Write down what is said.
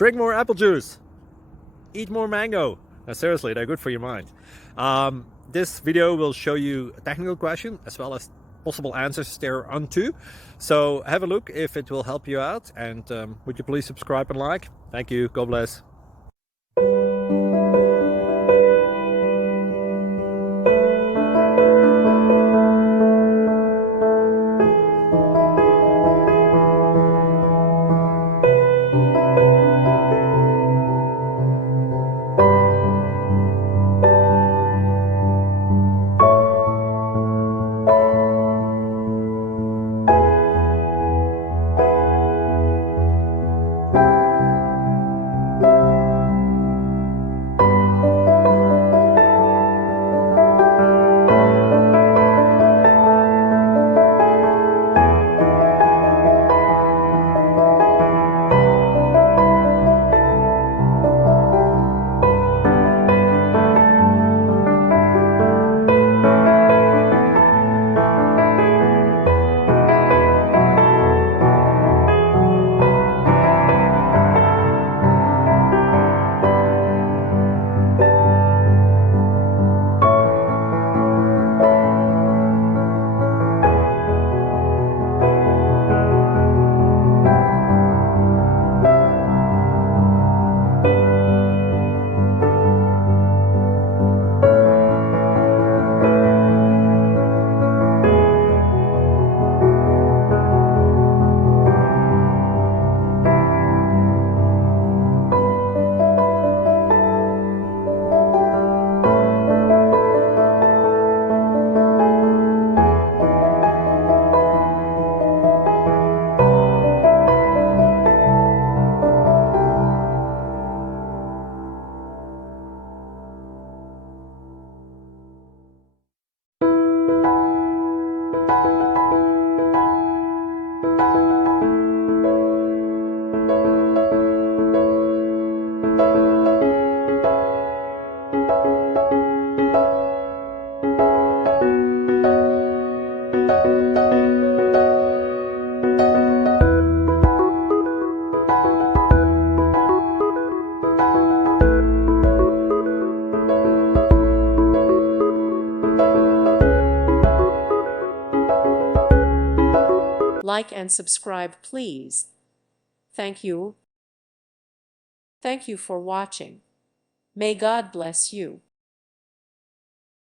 Drink more apple juice. Eat more mango. Now, seriously, they're good for your mind. This video will show you a technical question as well as possible answers thereunto. So have a look if it will help you out, and would you please subscribe and like? Thank you. God bless. Like and subscribe, please. Thank you. Thank you for watching. May God bless you.